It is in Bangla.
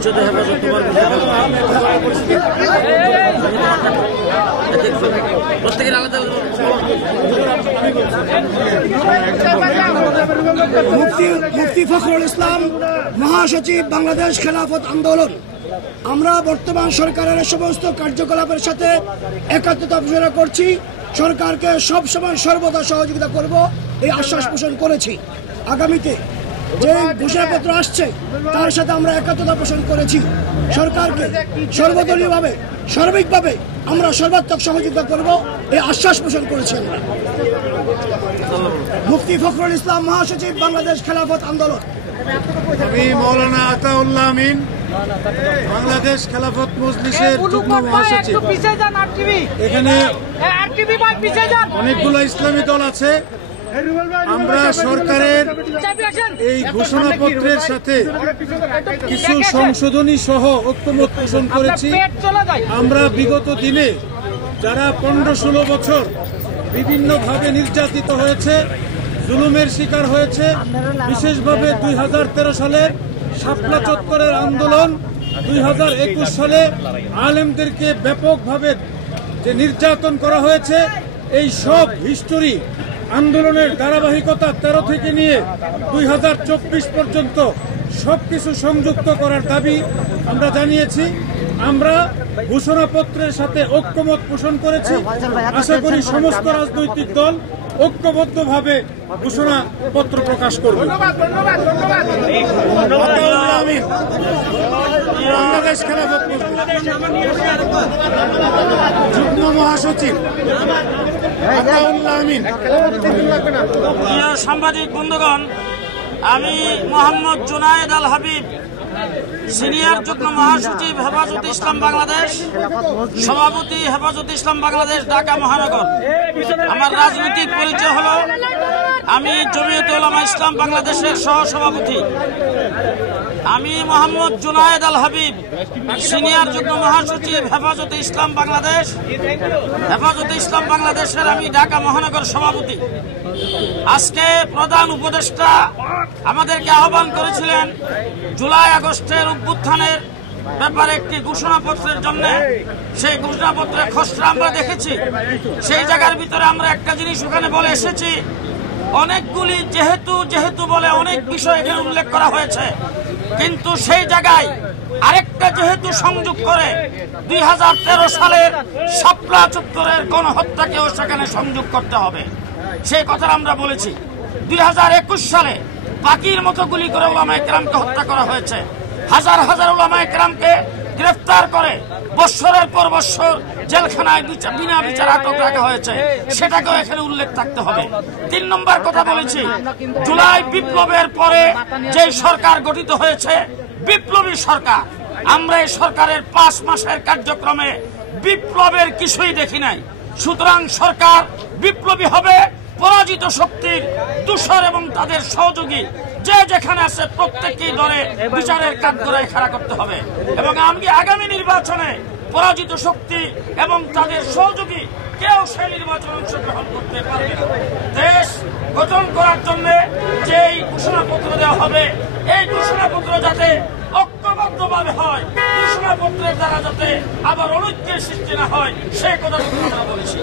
পরিষদে হেফাজত তোমার প্রত্যেকের আলাদা মুফতি ফখরুল ইসলাম, মহাসচিব, বাংলাদেশ খেলাফত আন্দোলন। আমরা বর্তমান সরকারের সমস্ত কার্যকলাপের সাথে একাত্মতা ঘোষণা করছি। সরকারকে সবসময় সর্বদা সহযোগিতা করব এই আশ্বাস পোষণ করেছি। আগামীতে যে ঘোষণাপত্র আসছে তার সাথে আমরা একাত্মতা পোষণ করেছি। সরকারকে সর্বদলীয়ভাবে সার্বিকভাবে আমরা সর্বাত্মক সহযোগিতা করব এই আশ্বাস পোষণ করেছি আমরা। মুফতি ফখরুল ইসলাম, মহাসচিব, বাংলাদেশ খেলাফত আন্দোলন। আমি মৌলানা আতাউল্লাহ আমিন, বাংলাদেশ খেলাফত মজলিসের যুগ্ম মহাসচিব। এখানে অনেকগুলো ইসলামী দল আছে। আমরা সরকারের এই ঘোষণাপত্রের সাথে কিছু সংশোধনী সহ ঐক্যমত পোষণ করেছি। আমরা বিগত দিনে যারা 15-16 বছর বিভিন্নভাবে নির্যাতিত হয়েছে, জুলুমের শিকার হয়েছে, বিশেষভাবে 2013 সালের শাপলা চত্বরের আন্দোলন, 2021 সালে আলেমদেরকে ব্যাপকভাবে যে নির্যাতন করা হয়েছে, এই সব হিস্টোরি আন্দোলনের ধারাবাহিকতা 13 থেকে নিয়ে 2024 পর্যন্ত সবকিছু সংযুক্ত করার দাবি আমরা জানিয়েছি। আমরা ঘোষণাপত্রের সাথে ঐক্যমত পোষণ করেছি। আশা করি সমস্ত রাজনৈতিক দল ঐক্যবদ্ধভাবে ঘোষণাপত্র প্রকাশ করবে। বাংলাদেশ খেলাফত যুগ্ম মহাসচিব আতাউল্লাহ আমিন। সাংবাদিক বন্ধুগণ, আমি মোহাম্মদ জুনায়েদ আল হাবিব, সিনিয়র যুগ্ম মহাসচিব হেফাজত ইসলাম বাংলাদেশ, সভাপতি হেফাজত ইসলাম বাংলাদেশ, ঢাকা মহানগর। আমার রাজনৈতিক পরিচয় হলো আমি জমিয়তুল উলামা ইসলাম বাংলাদেশের সহসভাপতি। আমি মোহাম্মদ জুনায়েদ আল হাবিব, সিনিয়র যুগ্ম মহাসচিব হেফাজতে ইসলাম বাংলাদেশ, হেফাজতে ইসলাম বাংলাদেশের আমি ঢাকা মহানগর সভাপতি। আজকে প্রধান উপদেষ্টা আমাদেরকে আহ্বান করেছিলেন জুলাই আগস্টের অভ্যুত্থানের ব্যাপারে একটি ঘোষণাপত্রের জন্য। সেই ঘোষণাপত্রের খসড়া আমরা দেখেছি। সেই জায়গার ভিতরে আমরা একটা জিনিস ওখানে বলে এসেছি, অনেকগুলি যেহেতু বলে অনেক বিষয় এখানে উল্লেখ করা হয়েছে, কিন্তু সেই জায়গায় আরেকটা যেহেতু সংযোগ করে 2013 সালের শাপলা চত্বরের গণহত্যাকেও সেখানে সংযোগ করতে হবে। সেই কথা আমরা বলেছি। 2021 সালে বাকির মতো গুলি করে উলামায়ে কেরামকে হত্যা করা হয়েছে। হাজার হাজার উলামায়ে কেরামকে গ্রেফতার করে বৎসরের পর বৎসর জেলখানায় বিনা বিচার আটক রাখা হয়েছে, সেটাকেও এখানে উল্লেখ থাকতে হবে। 3 নম্বর কথা বলেছি, জুলাই বিপ্লবের পরে যে সরকার গঠিত হয়েছে বিপ্লবী সরকার, আমরা এই সরকারের 5 মাসের কার্যক্রমে বিপ্লবের কিছুই দেখি নাই। সুতরাং সরকার বিপ্লবী হবে পরাজিত শক্তির দূষর এবং তাদের সহযোগী যে যেখানে আছে প্রত্যেককেই ধরে বিচারের কাঠগড়ায় খাড়া করতে হবে। এবং আমি আগামী নির্বাচনে পরাজিত শক্তি এবং তাদের সহযোগী কেউ সেই নির্বাচনে অংশগ্রহণ করতে পারবে না। দেশ গঠন করার জন্য যেই ঘোষণাপত্র দেওয়া হবে, এই ঘোষণাপত্র যাতে ঐক্যবদ্ধভাবে হয়, ঘোষণাপত্রের দ্বারা যাতে আবার অনৈক্যের সৃষ্টি না হয়, সেই কথা আমরা বলেছি।